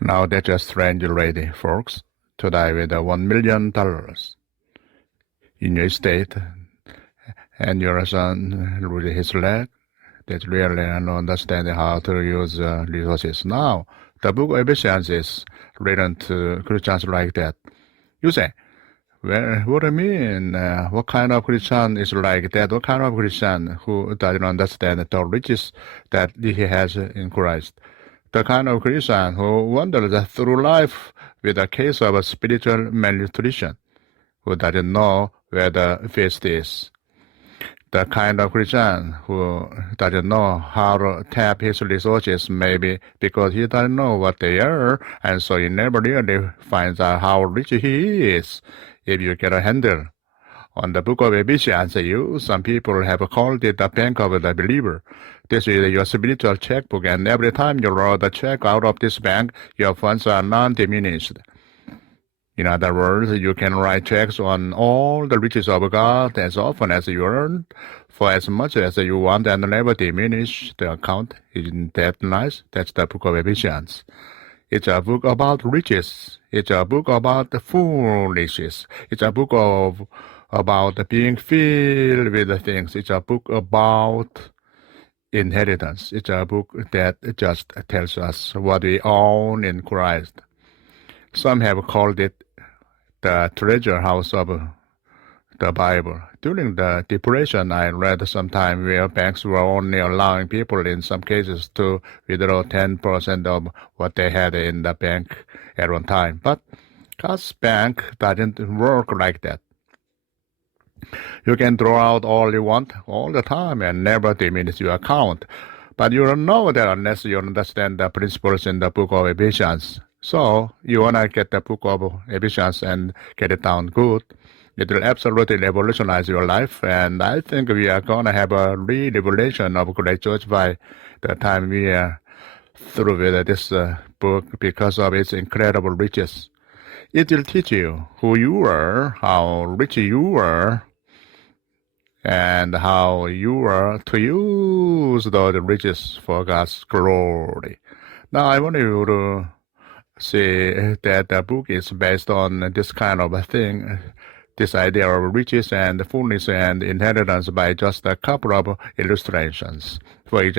Now there's a strange lady, folks, today with $1 million in your estate, and your son lose his leg. That really don't understand how to use resources. Now, the book of Ephesians is written to Christians like that. You say, well, what do you mean? What kind of Christian is like that? What kind of Christian who doesn't understand the riches that he has in Christ? The kind of Christian who wanders through life with a case of spiritual malnutrition, who doesn't know where the feast is. The kind of Christian who doesn't know how to tap his resources, maybe because he doesn't know what they are, and so he never really finds out how rich he is. If you get a handle on the book of Ephesians, some people have called it the bank of the believer. This is your spiritual checkbook, and every time you roll the check out of this bank, your funds are non-diminished. In other words, you can write checks on all the riches of God as often as you earn, for as much as you want, and never diminish the account. Isn't that nice? That's the book of Ephesians. It's a book about riches. It's a book about the foolishness. It's a book about being filled with things. It's a book about inheritance. It's a book that just tells us what we own in Christ. Some have called it the treasure house of the Bible. During the Depression, I read sometime where banks were only allowing people in some cases to withdraw 10% of what they had in the bank at one time. But God's bank doesn't work like that. You can draw out all you want all the time and never diminish your account. But you don't know that unless you understand the principles in the book of Ephesians. So you want to get the book of Ephesians and get it down good. It will absolutely revolutionize your life, and I think we are going to have a re-revelation of Great Church by the time we are through with this book because of its incredible riches. It will teach you who you are, how rich you are, and how you are to use those riches for God's glory. Now, I want you to see that the book is based on this kind of a thing, this idea of riches and fullness and inheritance by just a couple of illustrations. For example,